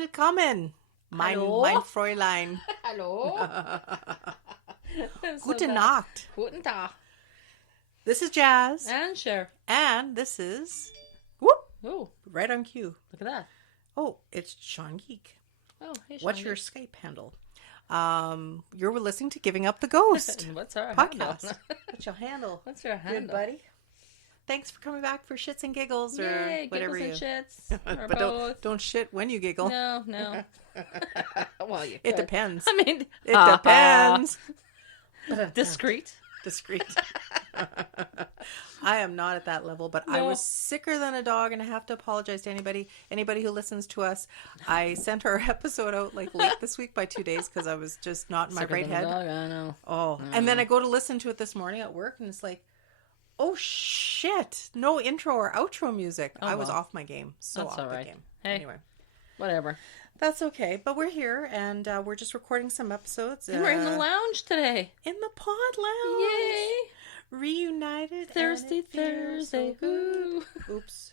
Willkommen, mein Fräulein. Hallo. Gute Nacht. Guten Tag. This is Jas. And Sher. And this is... Whoop! Oh, Right on cue. look at that. Oh, it's Sean Geek. Oh, hey, Sean. What's your Skype handle? You're listening to Giving Up the Ghost What's our podcast. handle? What's your handle? What's your handle? Good buddy. Thanks for coming back for shits and giggles or Yay, whatever giggles you... and shits. Or But both. don't shit when you giggle. No. Well, you It could. depends. I mean, It depends. Discreet. Discreet. I am not at that level, but I No. was sicker than a dog, and I have to apologize to anybody who listens to us. I sent our episode out like late this week by 2 days because I was just not in my Sicker right than a head. dog, I know. Oh, and then I go to listen to it this morning at work, and it's like, oh shit, no intro or outro music. Oh, I was well. off my game. So That's off all the right. game. Hey. Anyway. Whatever. That's okay, but we're here, and we're just recording some episodes. And we're in the lounge today. In the pod lounge. Yay. Reunited. Thirsty and it feels Thursday. so good. Ooh. Oops.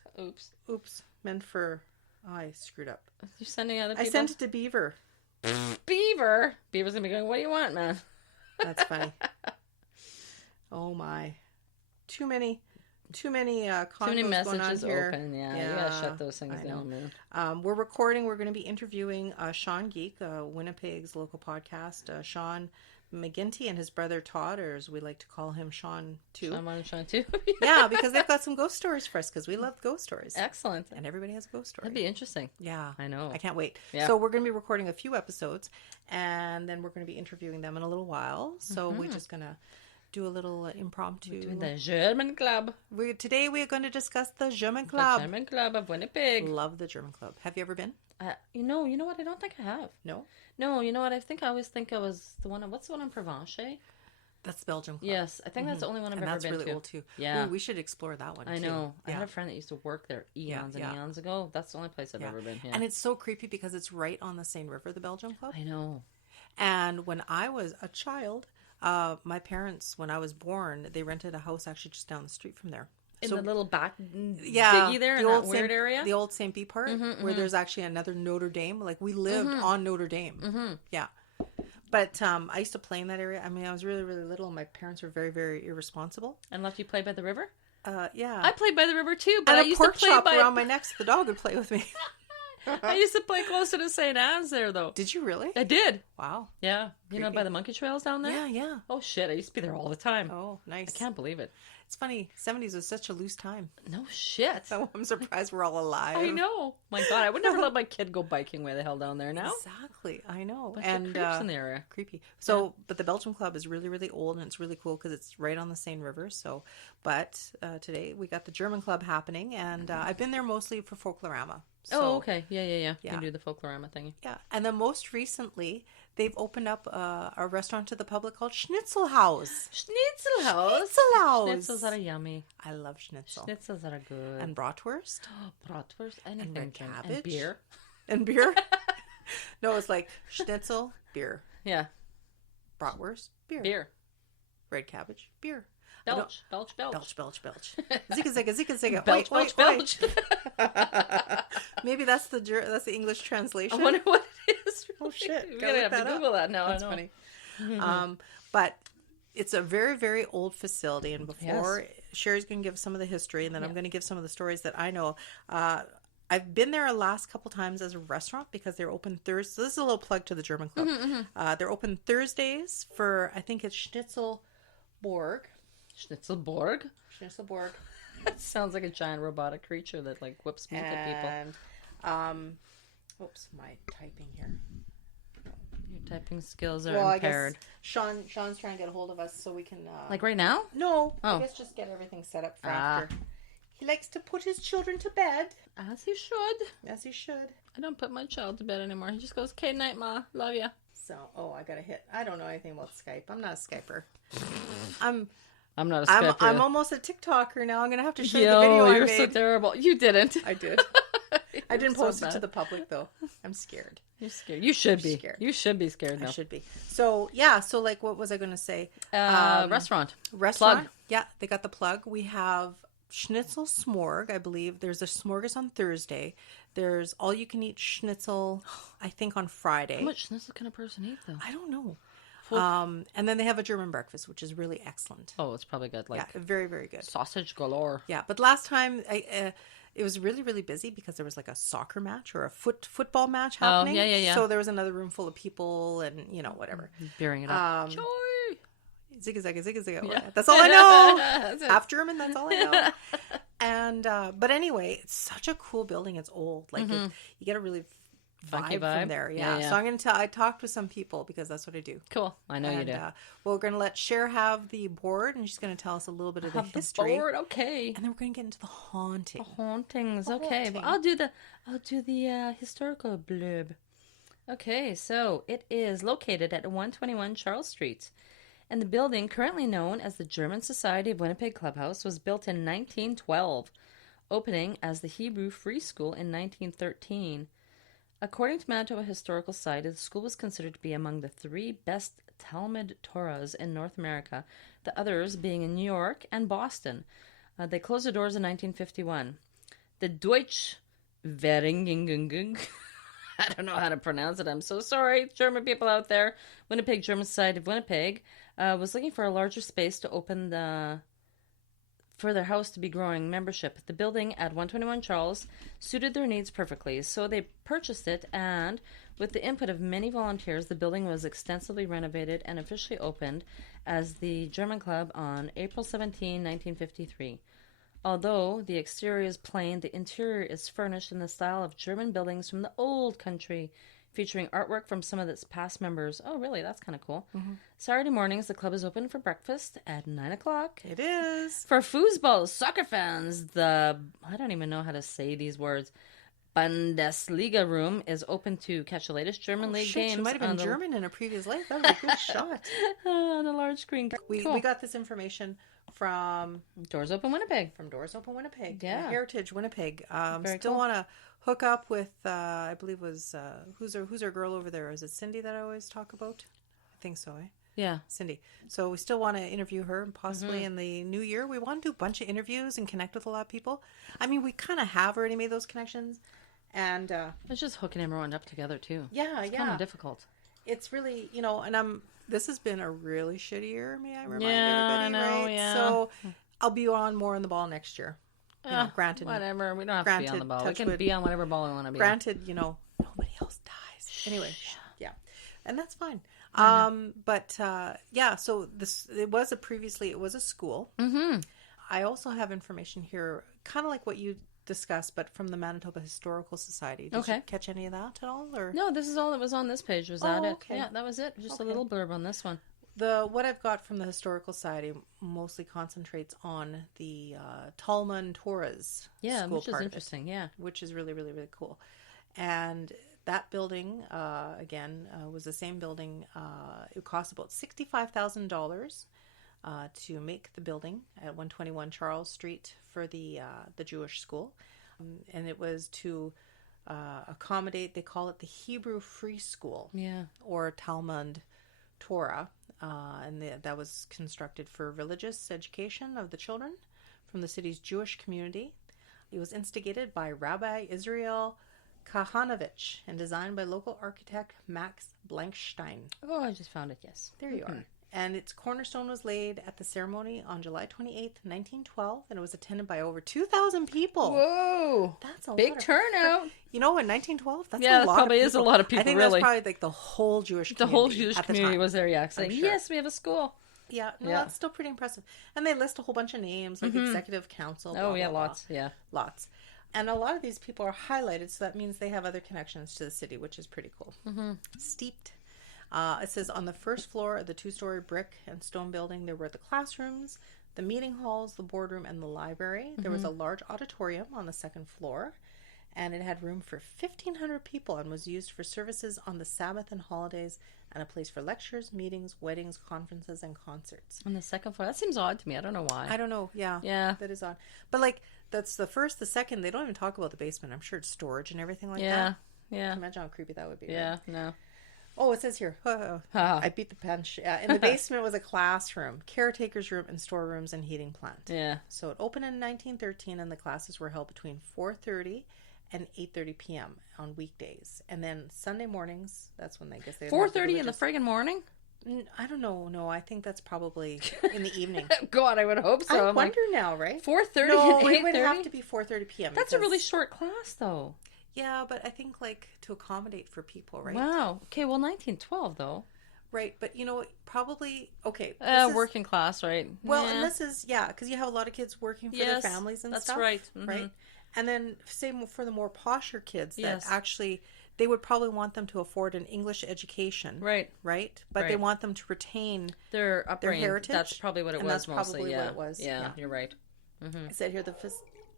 Oops. Meant for... Oh, I screwed up. You're sending other people? I sent it to Beaver. Beaver. Beaver's going to be going, what do you want, man? That's funny. Oh, my. Too many Too many convos messages going on here. open. Yeah, you got to shut those things down, man. We're recording. We're going to be interviewing Sean Geek, Winnipeg's local podcast. Sean McGinty and his brother Todd, or as we like to call him, Sean 2. Sean 1 and Sean 2. Yeah, because they've got some ghost stories for us, because we love ghost stories. Excellent. And everybody has a ghost story. That'd be interesting. Yeah. I know. I can't wait. Yeah. So we're going to be recording a few episodes, and then we're going to be interviewing them in a little while. So we're just going to do a little impromptu. Doing the German Club. Today we are going to discuss the German The Club. German Club of Winnipeg. Love the German Club. Have you ever been? You know what? I don't think I have. No? No, you know what? I always think I was the one. What's the one in Provence? That's the Belgium Club. Yes, I think that's the only one I've And ever that's been really to. old too. Yeah. Ooh, we should explore that one I too. know. I Yeah. had a friend that used to work there eons and eons ago. That's the only place I've ever been. Yeah. And it's so creepy because it's right on the Seine River, the Belgium Club. I know. And when I was a child, my parents, when I was born, they rented a house actually just down the street from there. In So- the little back diggy there, the in that old weird area. The old St. B part, where there's actually another Notre Dame. Like, we lived on Notre Dame. Yeah. But I used to play in that area. I mean, I was really, really little, and my parents were very, very irresponsible. And left you play by the river? Yeah. I played by the river too, but and I a used to pork play chop by... around my neck so the dog would play with me. I used to play closer to St. Anne's there, though. Did you really? I did. Wow. Yeah. You know, Creepy. by the monkey trails down there? Yeah, yeah. Oh, shit. I used to be there all the time. Oh, nice. I can't believe it. It's funny. 70s was such a loose time. No shit. So I'm surprised we're all alive. I know. My God, I would never let my kid go biking way the hell down there now. Exactly. I know. Bunch of creeps in the area. Creepy. So, but the Belgium Club is really, really old, and it's really cool because it's right on the Seine River. So, but today we got the German Club happening, and I've been there mostly for Folklorama. So, Oh, okay. Yeah. You Yeah. can do the Folklorama thingy. yeah. And then most recently, they've opened up a restaurant to the public called Schnitzelhaus. Schnitzelhaus. Schnitzelhaus. Schnitzels are yummy. I love schnitzel. Schnitzels are good. And bratwurst. Bratwurst, anything. red can. cabbage. And beer. And beer. No, it's like schnitzel, beer. Yeah. Bratwurst, beer. Beer. Red cabbage, beer. Belch. Belch. Ziga Zaga Ziga Zaga. Belch, Wait. belch. Maybe that's the English translation. I wonder what it is. Oh shit! We're Gotta going to look have to that up. Google that now. That's I know. funny. But it's a very, very old facility, and before Sherry's going to give some of the history, and then I'm going to give some of the stories that I know. I've been there a last couple times as a restaurant because they're open Thursdays. So this is a little plug to the German Club. They're open Thursdays for, I think it's Schnitzelborg. Schnitzelborg? Schnitzelborg. That sounds like a giant robotic creature that like whips meat at people. And, oops, my typing here. Your typing skills are Well, impaired. I guess Sean's trying to get a hold of us so we can... Like right now? No, Oh. I guess just get everything set up for after. He likes to put his children to bed. As he should. As he should. I don't put my child to bed anymore. He just goes, "Okay, night, ma. Love ya." So, I gotta hit. I don't know anything about Skype. I'm not a Skyper. I'm not a Skyper. I'm almost a TikToker now. I'm gonna have to show you the video I you're made. so terrible. You didn't. I did. I didn't post it to the public though. I'm scared. You're scared. You should be. Scared. You should be scared now. I should be. So yeah. So like, what was I gonna say? Restaurant. Restaurant. Plug. Yeah, they got the plug. We have schnitzel smorg, I believe. There's a smorgas on Thursday. There's all-you-can-eat schnitzel, I think, on Friday. How much schnitzel can a person eat, though? I don't know. And then they have a German breakfast, which is really excellent. Oh, it's probably good. Like, yeah, very, very good. Sausage galore. Yeah, but last time it was really, really busy because there was like a soccer match or a football match happening. yeah. So there was another room full of people and, whatever. Bearing it up. Joy! Ziga Zaga Ziga Zaga. Yeah. That's all I know. That's it. Half German, that's all I know. And, but anyway, it's such a cool building. It's old. Like, you get a really funky vibe from there. Yeah. So I'm going to I talked with some people because that's what I do. Cool. I know you do. We're going to let Cher have the board, and she's going to tell us a little bit of the history. The board, okay. And then we're going to get into the haunting. The hauntings, okay. Well, I'll do the historical blurb. Okay, so it is located at 121 Charles Street. And the building, currently known as the German Society of Winnipeg Clubhouse, was built in 1912, opening as the Hebrew Free School in 1913. According to Manitoba Historical Society, the school was considered to be among the 3 best Talmud Torahs in North America, the others being in New York and Boston. They closed their doors in 1951. The Deutsch Vereniging, I don't know how to pronounce it, I'm so sorry, German people out there, Winnipeg German Society of Winnipeg, was looking for a larger space to open for their house to be growing membership. The building at 121 Charles suited their needs perfectly, so they purchased it, and with the input of many volunteers, the building was extensively renovated and officially opened as the German Club on April 17, 1953. Although the exterior is plain, the interior is furnished in the style of German buildings from the old country, featuring artwork from some of its past members. Oh, really? That's kind of cool. Mm-hmm. Saturday mornings, the club is open for breakfast at 9 o'clock. It is. For foosball soccer fans, I don't even know how to say these words, Bundesliga room is open to catch the latest German league games. She might have been German in a previous life. That was a good shot. On a large screen. We got this information from Doors Open Winnipeg. From Doors Open Winnipeg. Yeah. Heritage Winnipeg. Very still cool. want to hook up with, I believe it was, who's our girl over there? Is it Cindy that I always talk about? I think so, eh? Yeah. Cindy. So we still want to interview her, and possibly in the new year. We want to do a bunch of interviews and connect with a lot of people. I mean, we kind of have already made those connections. And it's just hooking everyone up together, too. Yeah, it's kind of difficult. It's really, and this has been a really shitty year, may I remind everybody, I know, right? yeah. So I'll be on more on the ball next year. Granted. Whatever. We don't have to be on the ball. We can be on whatever ball we want to be granted, on. Nobody else dies. Anyway, yeah. And that's fine. So it was a school. Mm-hmm. I also have information here, kind of like what you discussed, but from the Manitoba Historical Society. Did you catch any of that at all? Or no, this is all that was on this page. Was that it? Okay. Yeah, that was it. Just a little blurb on this one. What I've got from the Historical Society mostly concentrates on the Talmud Torahs. Yeah, school which is interesting. Yeah, which is really, really, really cool. And that building, was the same building. It cost about $65,000 to make the building at 121 Charles Street for the Jewish school, and it was to accommodate. They call it the Hebrew Free School, or Talmud Torah, and that was constructed for religious education of the children from the city's Jewish community. It was instigated by Rabbi Israel Kahanovich and designed by local architect Max Blankstein. Oh, I just found it, yes. There you are. And its cornerstone was laid at the ceremony on July 28th, 1912, and it was attended by over 2,000 people. Whoa! That's a big turnout. In 1912, that's a lot. Yeah, that probably is a lot of people. I think really. That's probably like the whole Jewish community. The whole Jewish community was there, saying, sure. yes, we have a school. Yeah, that's still pretty impressive. And they list a whole bunch of names, like executive council. Blah, blah, lots. Blah. Yeah, lots. And a lot of these people are highlighted, so that means they have other connections to the city, which is pretty cool. Mm-hmm. Steeped. It says on the first floor of the 2-story brick and stone building, there were the classrooms, the meeting halls, the boardroom, and the library. There was a large auditorium on the second floor, and it had room for 1,500 people and was used for services on the Sabbath and holidays, and a place for lectures, meetings, weddings, conferences, and concerts. On the second floor? That seems odd to me. I don't know why. I don't know. Yeah. That is odd. But that's the first, the second. They don't even talk about the basement. I'm sure it's storage and everything like that. Yeah. Imagine how creepy that would be. Yeah, right? no. Oh, it says here. I beat the punch. In the basement was a classroom, caretaker's room, and storerooms and heating plant. Yeah. So it opened in 1913, and the classes were held between 4:30 and 8:30 p.m. on weekdays. And then Sunday mornings, that's when they 4:30 in the friggin' morning? I don't know. No, I think that's probably in the evening. God, I would hope so. I wonder now, right? 4:30 no, and 8:30? It would have to be 4:30 p.m. That's a really short class, though. Yeah, but I think like to accommodate for people, right? Wow. Okay, well, 1912, though. Right, but you know, probably, okay. Working class, right? Well, and this is, because you have a lot of kids working for their families and stuff. That's right. Mm-hmm. Right? And then, same for the more posher kids that actually, they would probably want them to afford an English education. Right. Right? But they want them to retain their heritage. That's probably what it was that's mostly. Probably what it was. Yeah, you're right. Mm-hmm. I said here,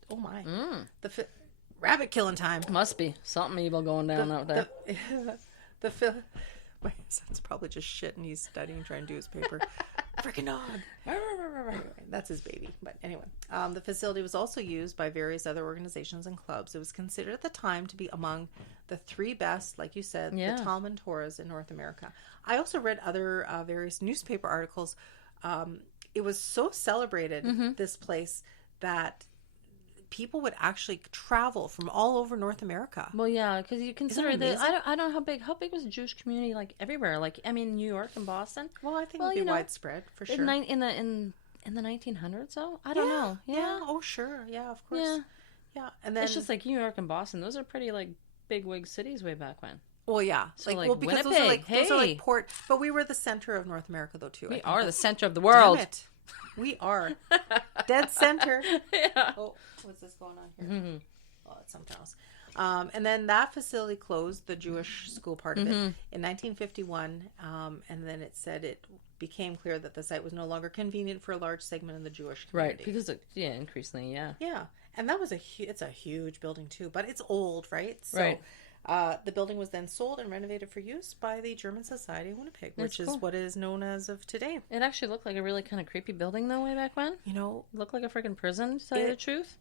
oh my. Rabbit killing time. Must be something evil going down out there. My son's probably just shitting. He's studying, trying to do his paper. Freaking dog. Anyway, that's his baby. But anyway, the facility was also used by various other organizations and clubs. It was considered at the time to be among the 3 best, like you said, the Talman Torahs in North America. I also read other various newspaper articles. It was so celebrated, this place, that people would actually travel from all over North America. Well, yeah, because you consider that I don't know how big was the Jewish community, like everywhere, like I mean New York and Boston. Well, I think it'd be widespread for sure. In the 1900s, though, I don't know. Yeah. Oh, sure. Yeah, of course. Yeah. And then it's just like New York and Boston; those are pretty like big wig cities way back when. Well, yeah, so because Winnipeg, those are like port. But we were the center of North America, though, too. We are the center of the world. Damn it. We are dead center. Yeah. Oh, what's this going on here? Mm-hmm. Oh, it's something else. And then that facility closed, the Jewish school part of it, in 1951. And then it said it became clear that the site was no longer convenient for a large segment of the Jewish community. Right, because increasingly, yeah, and that was it's a huge building too, but it's old, right? So, right. The building was then sold and renovated for use by the German Society of Winnipeg, which is what it is known as of today. It actually looked like a really kind of creepy building, though, way back when. You know, it looked like a freaking prison, to tell you the truth.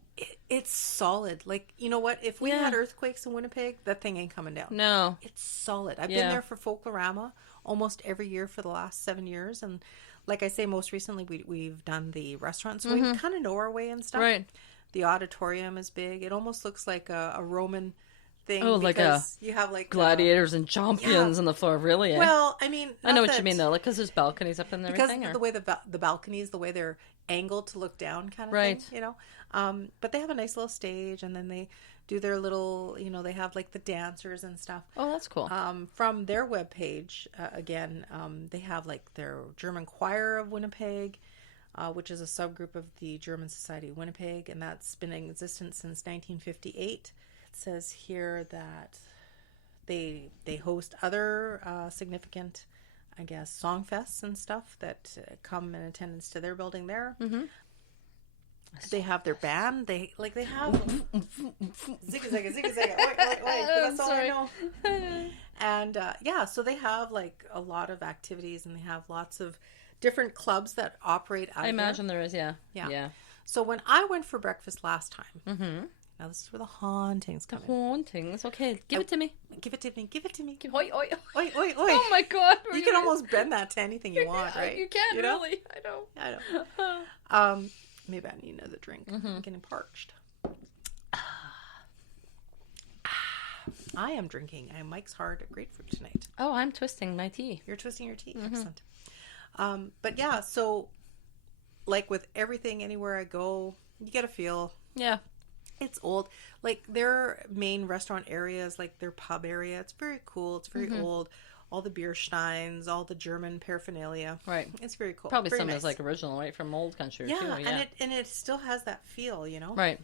It's solid. Like, you know what? If we had earthquakes in Winnipeg, that thing ain't coming down. No. It's solid. I've been there for Folklorama almost every year for the last 7 years. And like I say, most recently we've done the restaurant, so we kind of know our way and stuff. Right. The auditorium is big. It almost looks like a Roman thing. Oh, like you have like gladiators and champions on the floor, really. Eh? Well, I mean, I know what you mean though, like because there's balconies up in there. Because the way the balconies, the way they're angled to look down, kind of thing, you know. But they have a nice little stage, and then they do their little, you know, they have like the dancers and stuff. Oh, that's cool. From their webpage, again, they have like their German Choir of Winnipeg, which is a subgroup of the German Society of Winnipeg, and that's been in existence since 1958. Says here that they host other significant, I guess, song fests and stuff that come in attendance to their building there. Mm-hmm. They have their band. They have Ziga Zaga Ziga Zaga. Wait, that's all I know. And so they have like a lot of activities, and they have lots of different clubs that operate out of there. I imagine there is, yeah. So when I went for breakfast last time. Now this is where the hauntings come in. The hauntings. Okay, give it to me. Give it to me. Give it to me. Oi, oi, oi, oi, oi. Oh my God. You can almost bend that to anything you want, right? You can, really. I know. Maybe I need another drink. I'm getting parched. I am drinking Mike's Hard Grapefruit tonight. Oh, I'm twisting my tea. You're twisting your tea. Excellent. But yeah, so like with everything, anywhere I go, you get a feel. Yeah. It's old. Like their main restaurant areas, like their pub area, it's very cool. It's very old. All the beer steins, all the German paraphernalia. Right. It's very cool. Probably very some nice. is like original, right? From old country too. Yeah. And it still has that feel, you know? Right.